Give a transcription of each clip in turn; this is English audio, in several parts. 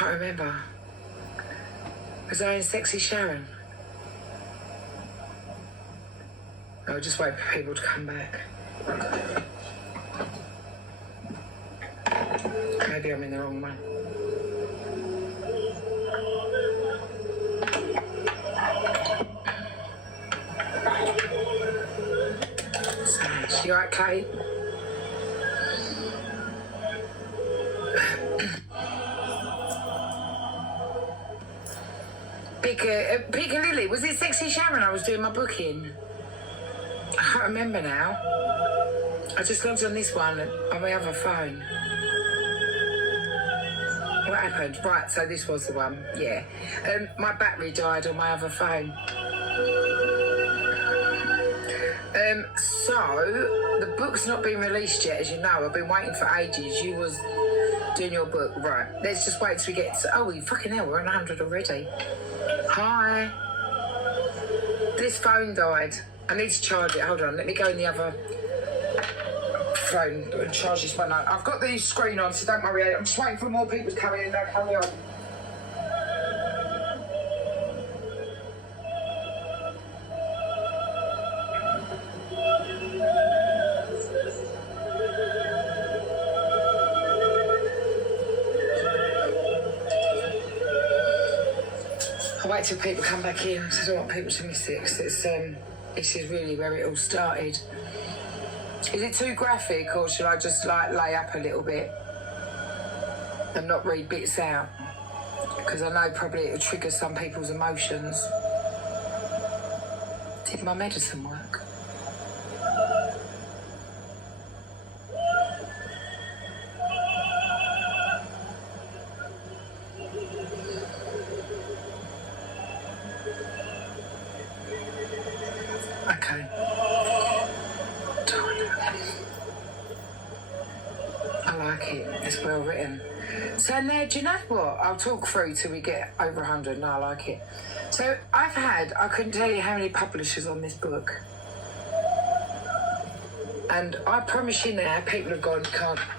can't remember. Was I in Sexy Sharon? I'll just wait for people to come back. Maybe I'm in the wrong one. So, you alright, Kate? Piccadilly, was it Sexy Sharon I was doing my booking? I can't remember now. I just logged on this one on my other phone. What happened? Right, so this was the one, yeah. My battery died on my other phone. So, the book's not been released yet, as you know. I've been waiting for ages. You was doing your book. Right, let's just wait till we get to... Oh, fucking hell, we're on 100 already. Hi. This phone died. I need to charge it. Hold on, let me go in the other phone and charge this one. I've got the screen on, so don't worry. I'm just waiting for more people to come in and they'll carry on. I'll wait till people come back in, because I don't want people to miss it, because this is really where it all started. Is it too graphic, or should I just like lay up a little bit and not read bits out? Because I know probably it'll trigger some people's emotions. Did my medicine work? Okay. I like it. It's well written. So now, do you know what? I'll talk through till we get over 100 and I like it. So I couldn't tell you how many publishers on this book. And I promise you now, people have gone,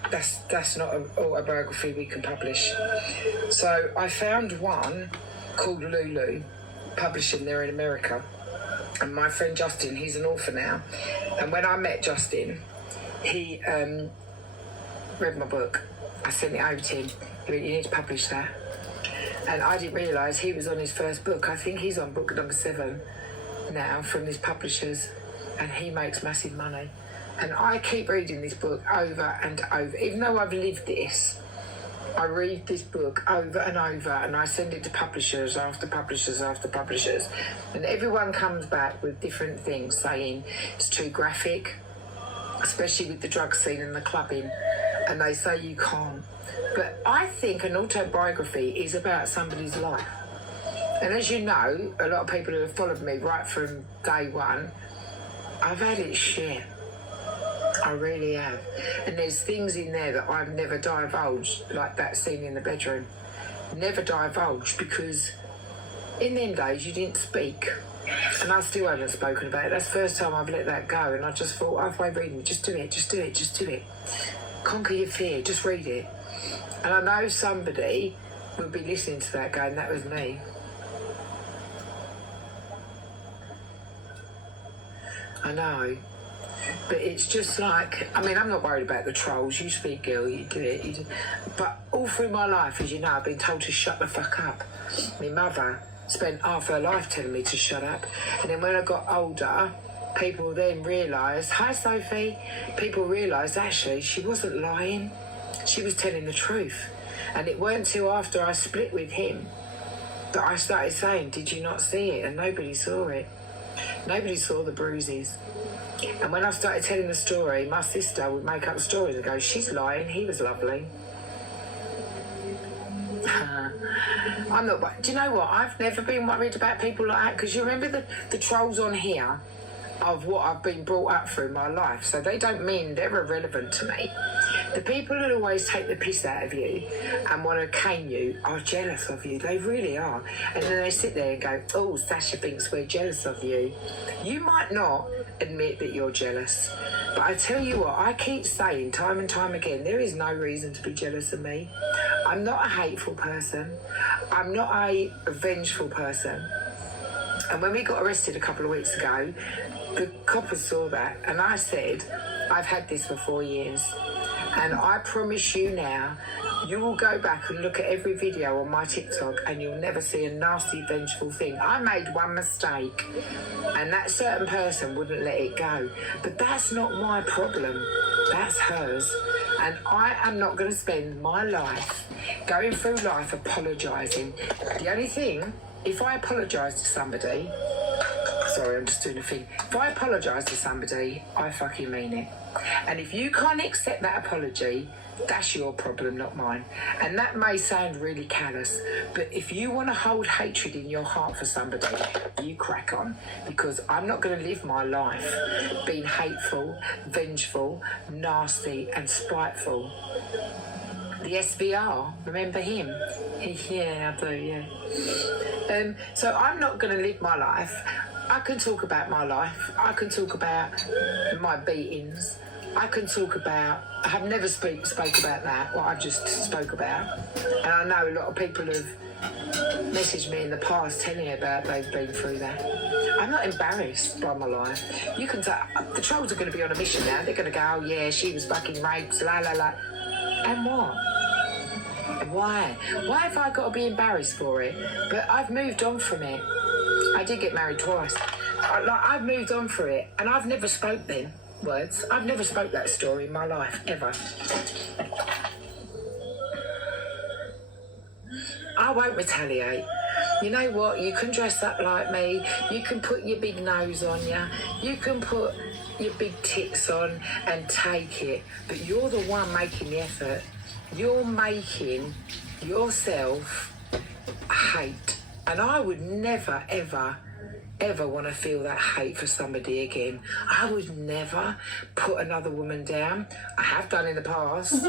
that's not an autobiography we can publish. So I found one called Lulu, publishing there in America. And my friend Justin, he's an author now. And when I met Justin, he read my book. I sent it over to him. He went, you need to publish that. And I didn't realise he was on his first book. I think he's on book number 7 now from these publishers. And he makes massive money. And I keep reading this book over and over. Even though I've lived this, I read this book over and over, and I send it to publishers after publishers after publishers. And everyone comes back with different things, saying it's too graphic, especially with the drug scene and the clubbing. And they say you can't. But I think an autobiography is about somebody's life. And as you know, a lot of people who have followed me right from day one, I've had it shit. I really have. And there's things in there that I've never divulged, like that scene in the bedroom. Never divulged, because in them days you didn't speak. And I still haven't spoken about it. That's the first time I've let that go. And I just thought, halfway reading, just do it, just do it, just do it. Conquer your fear, just read it. And I know somebody will be listening to that going, that was me. I know. But it's just like, I mean, I'm not worried about the trolls. You speak, girl, you do it. You do. But all through my life, as you know, I've been told to shut the fuck up. My mother spent half her life telling me to shut up. And then when I got older, people then realised, hi, Sophie, people realised actually she wasn't lying. She was telling the truth. And it weren't till after I split with him that I started saying, did you not see it? And nobody saw it. Nobody saw the bruises. And when I started telling the story, my sister would make up stories and go, she's lying, he was lovely. I'm not, do you know what? I've never been worried about people like that, because you remember the trolls on here of what I've been brought up through my life, so they don't mean they're irrelevant to me. The people that always take the piss out of you and want to cane you are jealous of you. They really are. And then they sit there and go, oh, Sasha thinks we're jealous of you. You might not admit that you're jealous, but I tell you what, I keep saying time and time again, there is no reason to be jealous of me. I'm not a hateful person. I'm not a vengeful person. And when we got arrested a couple of weeks ago, the coppers saw that, and I said, I've had this for 4 years, and I promise you now, you will go back and look at every video on my TikTok and you'll never see a nasty, vengeful thing. I made one mistake and that certain person wouldn't let it go. But that's not my problem. That's hers. And I am not going to spend my life going through life apologising. The only thing, if I apologise to somebody, sorry, I'm just doing a thing. If I apologise to somebody, I fucking mean it. And if you can't accept that apology, that's your problem, not mine. And that may sound really callous, but if you want to hold hatred in your heart for somebody, you crack on. Because I'm not going to live my life being hateful, vengeful, nasty and spiteful. The SVR, remember him? Yeah, I do, yeah. So I'm not going to live my life. I can talk about my life. I can talk about my beatings. I can talk about, I have never spoke about that, what I've just spoke about. And I know a lot of people have messaged me in the past telling me about they've been through that. I'm not embarrassed by my life. You can tell, the trolls are going to be on a mission now. They're going to go, oh yeah, she was fucking raped, la la la. And what? Why? Why have I got to be embarrassed for it? But I've moved on from it. I did get married twice. I've moved on for it, and I've never spoke them words. I've never spoke that story in my life, ever. I won't retaliate. You know what? You can dress up like me. You can put your big nose on you. You can put your big tits on and take it. But you're the one making the effort. You're making yourself hate. And I would never, ever, ever want to feel that hate for somebody again. I would never put another woman down. I have done in the past,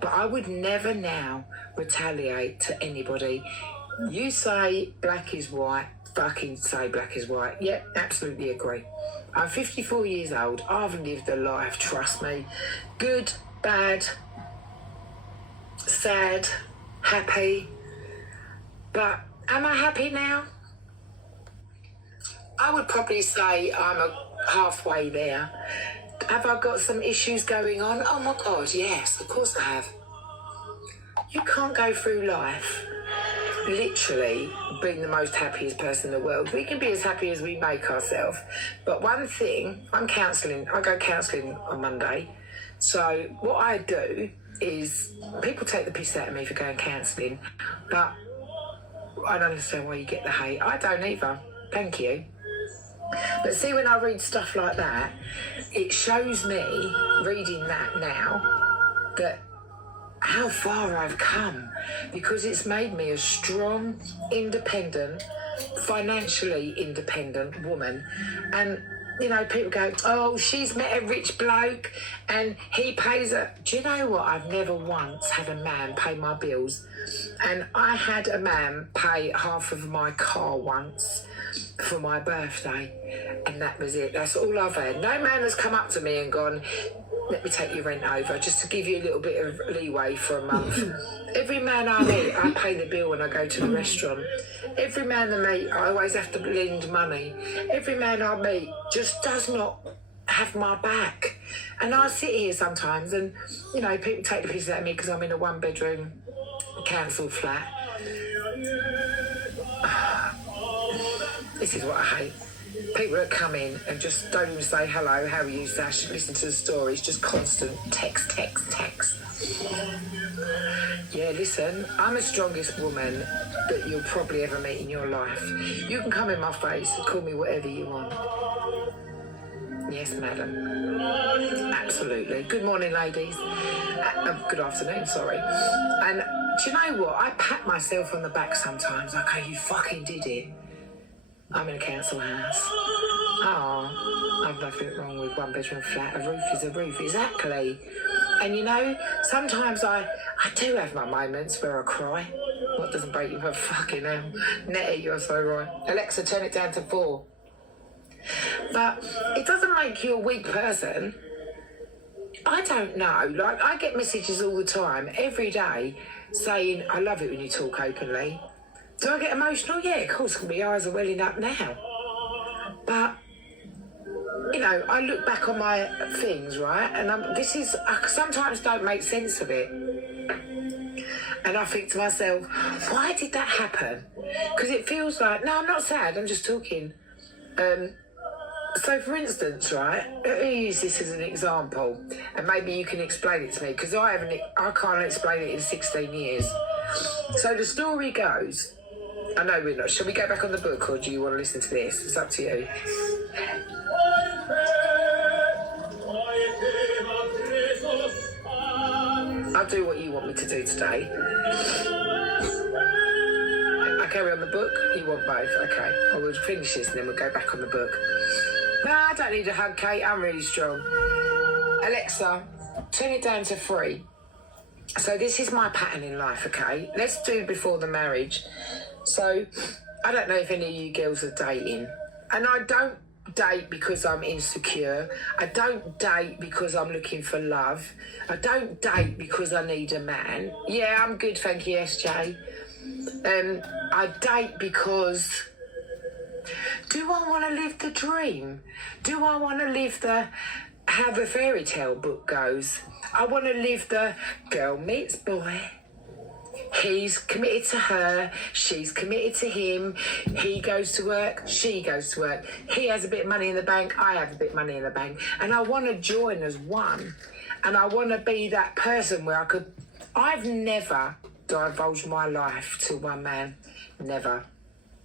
but I would never now retaliate to anybody. You say black is white, fucking say black is white. Yep, absolutely agree. I'm 54 years old. I've lived a life, trust me. Good, bad, sad, happy. But am I happy now? I would probably say I'm halfway there. Have I got some issues going on? Oh my God, yes, of course I have. You can't go through life literally being the most happiest person in the world. We can be as happy as we make ourselves. But one thing, I go counselling on Monday. So what I do is, people take the piss out of me for going counselling, but I don't understand why you get the hate. I don't either. Thank you. But see, when I read stuff like that, it shows me, reading that now, that how far I've come, because it's made me a strong, independent, financially independent woman. And, you know, people go, oh, she's met a rich bloke and he pays her. Do you know what? I've never once had a man pay my bills. And I had a man pay half of my car once for my birthday, and that was it. That's all I've had. No man has come up to me and gone, let me take your rent over, just to give you a little bit of leeway for a month. Every man I meet, I pay the bill when I go to the restaurant. Every man I meet, I always have to lend money. Every man I meet just does not have my back. And I sit here sometimes and, you know, people take the piss out of me because I'm in a one-bedroom council flat. This is what I hate. People that come in and just don't even say hello, how are you, Sash? Listen to the stories, just constant text. Yeah, listen, I'm the strongest woman that you'll probably ever meet in your life. You can come in my face and call me whatever you want. Yes, madam. Absolutely. Good morning, ladies. Good afternoon, sorry. And do you know what? I pat myself on the back sometimes. I go, you fucking did it. I'm in a council house. Oh, I've nothing wrong with one-bedroom flat. A roof is a roof. Exactly. And you know, sometimes I do have my moments where I cry. What doesn't break you for fucking hell? Nettie, you're so right. Alexa, turn it down to 4. But it doesn't make you a weak person. I don't know. Like, I get messages all the time, every day, saying, I love it when you talk openly. Do I get emotional? Yeah, of course, my eyes are welling up now. But, you know, I look back on my things, right? And I sometimes don't make sense of it. And I think to myself, why did that happen? Because it feels like, no, I'm not sad, I'm just talking. So, for instance, right, let me use this as an example, and maybe you can explain it to me, because I can't explain it in 16 years. So the story goes, I know we're not, shall we go back on the book, or do you want to listen to this? It's up to you. I'll do what you want me to do today. I carry on the book, you want both, okay. I will finish this and then we'll go back on the book. No, I don't need a hug, Kate. I'm really strong. Alexa, turn it down to 3. So this is my pattern in life, okay? Let's do before the marriage. So I don't know if any of you girls are dating. And I don't date because I'm insecure. I don't date because I'm looking for love. I don't date because I need a man. Yeah, I'm good, thank you, SJ. I date because... do I want to live the dream? Do I want to live how the fairy tale book goes? I want to live the girl meets boy. He's committed to her. She's committed to him. He goes to work. She goes to work. He has a bit of money in the bank. I have a bit of money in the bank. And I want to join as one. And I want to be that person where I've never divulged my life to one man. Never.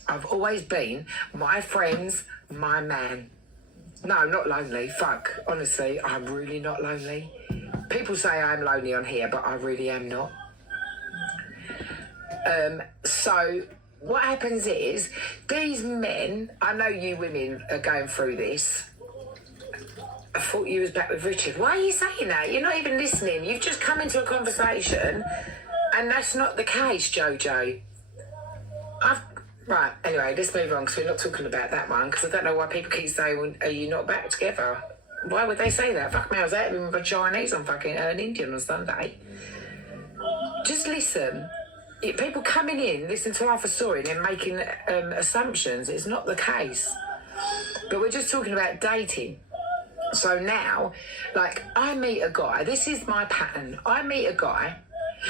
I've always been my friends, my man. No, I'm not lonely. Fuck. Honestly, I'm really not lonely. People say I'm lonely on here, but I really am not. So what happens is, these men, I know you women are going through this. I thought you was back with Richard. Why are you saying that? You're not even listening. You've just come into a conversation, and that's not the case, Jojo. Right, anyway, let's move on, because we're not talking about that one, because I don't know why people keep saying, well, are you not back together? Why would they say that? Fuck me, I was out with a Chinese on fucking an Indian on Sunday. Just listen. People coming in, listen to half a story and then making assumptions. It's not the case. But we're just talking about dating. So now, like, I meet a guy. This is my pattern. I meet a guy.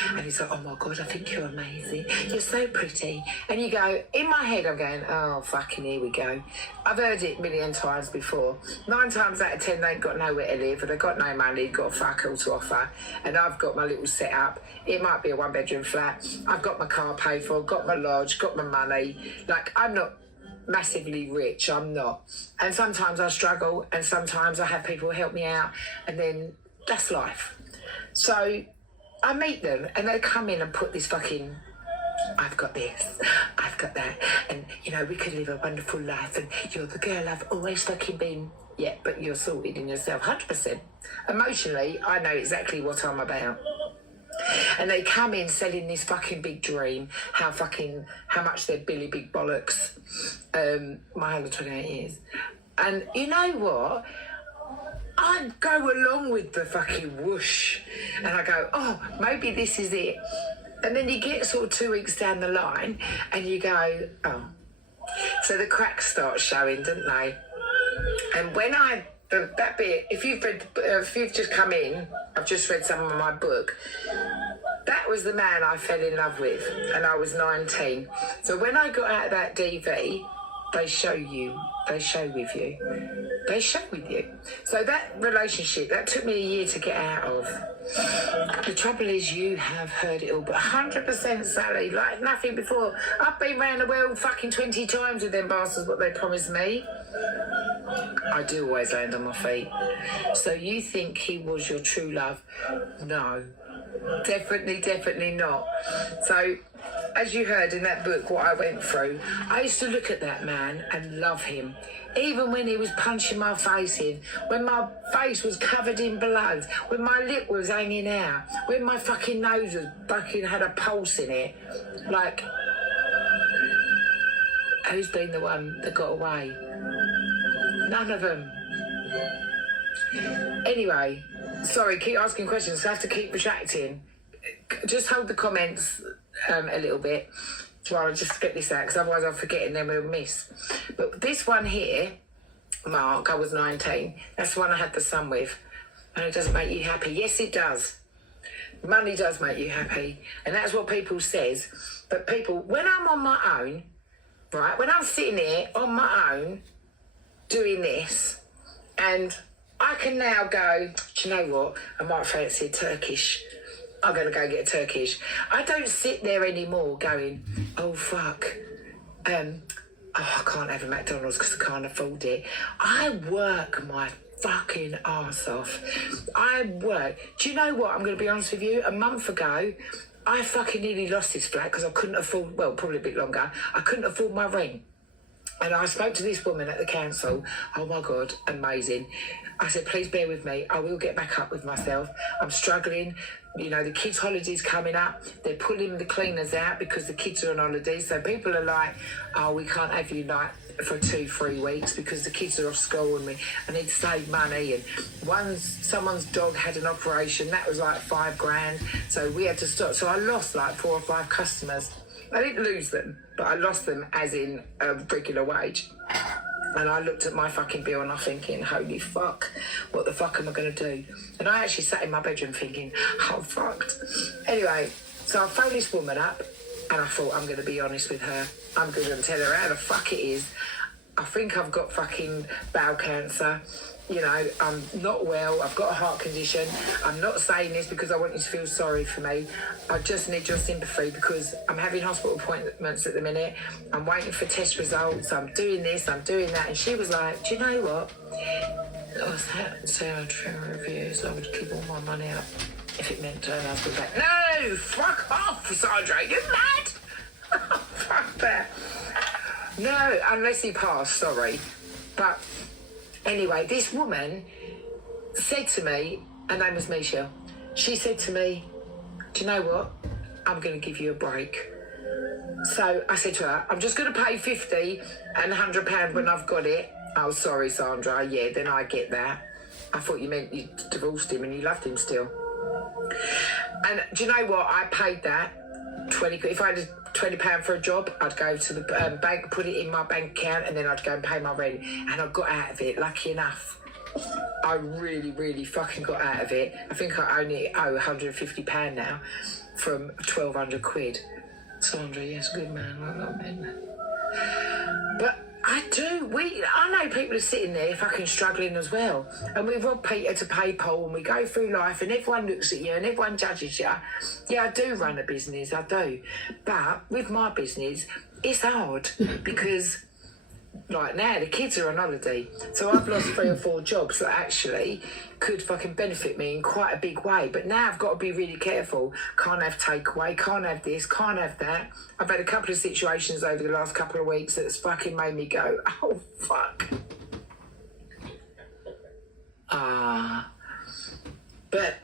And he's like, oh my God, I think you're amazing. You're so pretty. And you go, in my head, I'm going, oh, fucking here we go. I've heard it a million times before. 9 times out of 10, they ain't got nowhere to live, or they've got no money, got a fuck all to offer. And I've got my little setup. It might be a 1-bedroom flat. I've got my car paid for, got my lodge, got my money. Like, I'm not massively rich, I'm not. And sometimes I struggle, and sometimes I have people help me out, and then that's life. So I meet them and they come in and put this fucking, I've got this, I've got that, and you know, we could live a wonderful life, and you're the girl I've always fucking been. Yeah, but you're sorted in yourself, 100%. Emotionally, I know exactly what I'm about. And they come in selling this fucking big dream, how much they're Billy Big Bollocks, my over 28 years. And you know what? I go along with the fucking whoosh, and I go, oh, maybe this is it. And then you get sort of 2 weeks down the line, and you go, oh. So the cracks start showing, don't they? And when that bit, if you've just come in, I've just read some of my book. That was the man I fell in love with, and I was 19. So when I got out of that DV, they show with you. So that relationship, that took me a year to get out of. The trouble is, you have heard it all, but 100% Sally, like nothing before. I've been around the world fucking 20 times with them bastards, what they promised me. I do always land on my feet. So you think he was your true love? No. Definitely not. So, as you heard in that book, what I went through, I used to look at that man and love him. Even when he was punching my face in, when my face was covered in blood, when my lip was hanging out, when my fucking nose was fucking had a pulse in it. Like, who's been the one that got away? None of them. Anyway, Sorry, keep asking questions. I have to keep retracting. Just hold the comments a little bit while I just get this out, because otherwise I'll forget and then we'll miss. But this one here, Mark, I was 19. That's the one I had the son with. And it doesn't make you happy. Yes, it does. Money does make you happy. And that's what people says. But people, when I'm on my own, right, when I'm sitting here on my own doing this, and I can now go, do you know what? I might fancy a Turkish. I'm going to go get a Turkish. I don't sit there anymore going, oh, fuck. I can't have a McDonald's because I can't afford it. I work my fucking arse off. I work. Do you know what? I'm going to be honest with you. A month ago, I fucking nearly lost this flat because I couldn't afford, well, probably a bit longer. I couldn't afford my rent. And I spoke to this woman at the council. Oh, my God, amazing. I said, please bear with me. I will get back up with myself. I'm struggling. You know, the kids' holidays coming up. They're pulling the cleaners out because the kids are on holiday. So people are like, oh, we can't have you like for 2-3 weeks because the kids are off school and I need to save money. And someone's dog had an operation. That was like $5,000. So we had to stop. So I lost like 4 or 5 customers. I didn't lose them, but I lost them as in a regular wage. And I looked at my fucking bill and I'm thinking, holy fuck, what the fuck am I going to do? And I actually sat in my bedroom thinking, I'm fucked. Anyway, so I phoned this woman up and I thought, I'm going to be honest with her. I'm going to tell her how the fuck it is. I think I've got fucking bowel cancer. You know, I'm not well. I've got a heart condition. I'm not saying this because I want you to feel sorry for me. I just need your sympathy because I'm having hospital appointments at the minute. I'm waiting for test results. I'm doing this, I'm doing that. And she was like, do you know what? I was Sarah reviews. I would give all my money up if it meant her husband back. No, fuck off, Sandra. You're mad. Fuck that. No, unless he passed, sorry. But anyway, this woman said to me, her name was Michelle, she said to me, do you know what? I'm going to give you a break. So I said to her, I'm just going to pay 50 and £100 when I've got it. Oh, sorry, Sandra. Yeah, then I get that. I thought you meant you divorced him and you loved him still. And do you know what? I paid that 20. If I had £20 for a job, I'd go to the bank, put it in my bank account, and then I'd go and pay my rent. And I got out of it, lucky enough. I really, really fucking got out of it. I think I only owe £150 now from 1,200 quid. Sandra, yes, good man. I love men. But I do. I know people are sitting there fucking struggling as well. And we rob Peter to pay Paul and we go through life and everyone looks at you and everyone judges you. Yeah, I do run a business, I do. But with my business, it's hard because like now the kids are on holiday. So I've lost 3 or 4 jobs that actually could fucking benefit me in quite a big way. But now I've got to be really careful. Can't have takeaway, can't have this, can't have that. I've had a couple of situations over the last couple of weeks that's fucking made me go, oh, fuck. But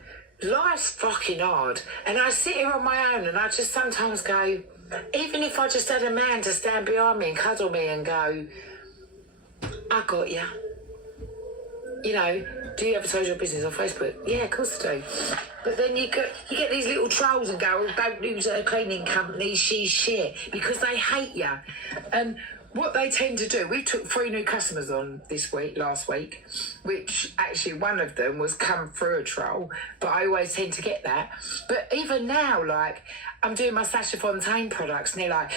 life's fucking hard. And I sit here on my own and I just sometimes go, even if I just had a man to stand behind me and cuddle me and go, I got you. You know, do you advertise your business on Facebook? Yeah, of course I do. But then you get these little trolls and go, oh, don't use her cleaning company, she's shit, because they hate you. And what they tend to do, we took 3 new customers on last week, which actually one of them was come through a troll, but I always tend to get that. But even now, like, I'm doing my Sacha Fontaine products and they're like,